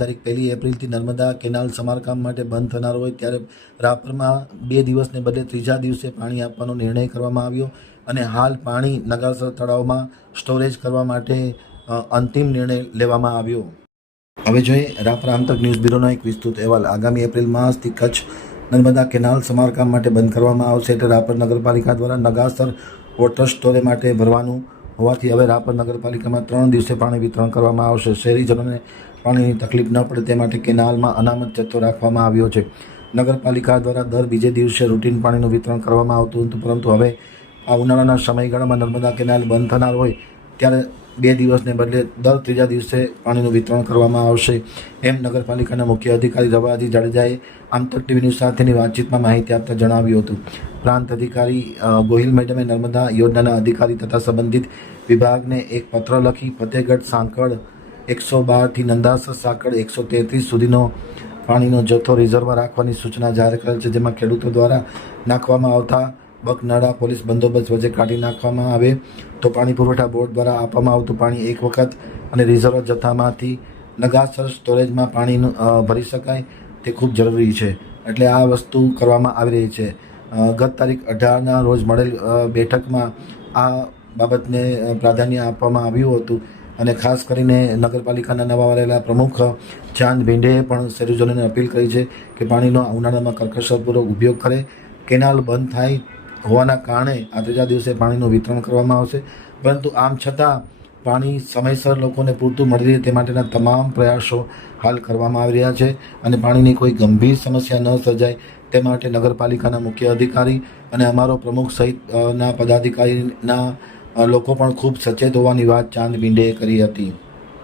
તારીખ પહેલી એપ્રિલથી નર્મદા કેનાલ સમારકામ માટે બંધ થનાર હોય ત્યારે રાપરમાં બે દિવસને બદલે ત્રીજા દિવસે પાણી આપવાનો નિર્ણય કરવામાં આવ્યો અને હાલ પાણી નગાસર તળાવમાં સ્ટોરેજ કરવા માટે અંતિમ નિર્ણય લેવામાં આવ્યો. હવે જોઈએ રાપર આમતક ન્યૂઝ બ્યુરોનો એક વિસ્તૃત અહેવાલ. આગામી એપ્રિલ માસથી કચ્છ નર્મદા કેનાલ સમારકામ માટે બંધ કરવામાં આવશે એટલે રાપર નગરપાલિકા દ્વારા નગાસર વોટર સ્ટોરે માટે ભરવાનું હોવાથી હવે રાપર નગરપાલિકામાં ત્રણ દિવસે પાણી વિતરણ કરવામાં આવશે. શહેરીજનોને પાણીની તકલીફ ન પડે તે માટે કેનાલમાં અનામત જથ્થો રાખવામાં આવ્યો છે. નગરપાલિકા દ્વારા દર બીજે દિવસે રૂટીન પાણીનું વિતરણ કરવામાં આવતું હતું, પરંતુ હવે આ ઉનાળાના સમયગાળામાં નર્મદા કેનાલ બંધ થનાર હોય ત્યારે બે દિવસને બદલે દર ત્રીજા દિવસે પાણીનું વિતરણ કરવામાં આવશે. એમ નગરપાલિકાના મુખ્ય અધિકારી રવાજી જાડેજાએ આમતક ટીવી ન્યૂઝ સાથેની વાતચીતમાં માહિતી આપતા જણાવ્યું હતું. પ્રાંત અધિકારી ગોહિલ મેડમે નર્મદા યોજનાના અધિકારી તથા સંબંધિત વિભાગને એક પત્ર લખી ફતેહગઢ સાંકળ એકસો બારથી નંદાસર સાંકળ એકસો તેત્રીસ સુધીનો પાણીનો જથ્થો રિઝર્વ રાખવાની સૂચના જાહેર કરેલ છે, જેમાં ખેડૂતો દ્વારા નાખવામાં આવતા બકનાળા પોલીસ બંદોબસ્ત વચ્ચે કાઢી નાખવામાં આવે તો પાણી પુરવઠા બોર્ડ દ્વારા આપવામાં આવતું પાણી એક વખત અને રિઝર્વ જથ્થામાંથી નગાસર સ્ટોરેજમાં પાણીનું ભરી શકાય તે ખૂબ જરૂરી છે. એટલે આ વસ્તુ કરવામાં આવી રહી છે. ગત તારીખ અઢારના રોજ મળેલ બેઠકમાં આ બાબતને પ્રાધાન્ય આપવામાં આવ્યું હતું અને ખાસ કરીને નગરપાલિકાના નવા વરેલા પ્રમુખ ચાંદ ભીંડેએ પણ શહેરીજનોને અપીલ કરી છે કે પાણીનો ઉનાળામાં કરકસરપૂર્વક ઉપયોગ કરે. કેનાલ બંધ થાય હોવાના કારણે આ ત્રીજા દિવસે પાણીનું વિતરણ કરવામાં આવશે. પરંતુ આમ છતાં પાણી સમયસર લોકોને પૂરતું મળી રહે તે માટેના તમામ પ્રયાસો હાલ કરવામાં આવી રહ્યા છે અને પાણીની કોઈ ગંભીર સમસ્યા ન સર્જાય તે માટે નગરપાલિકાના મુખ્ય અધિકારી અને અમારો પ્રમુખ સહિતના પદાધિકારીના લોકો પણ ખૂબ સચેત હોવાની વાત ચાંદ બિંડેએ કરી હતી.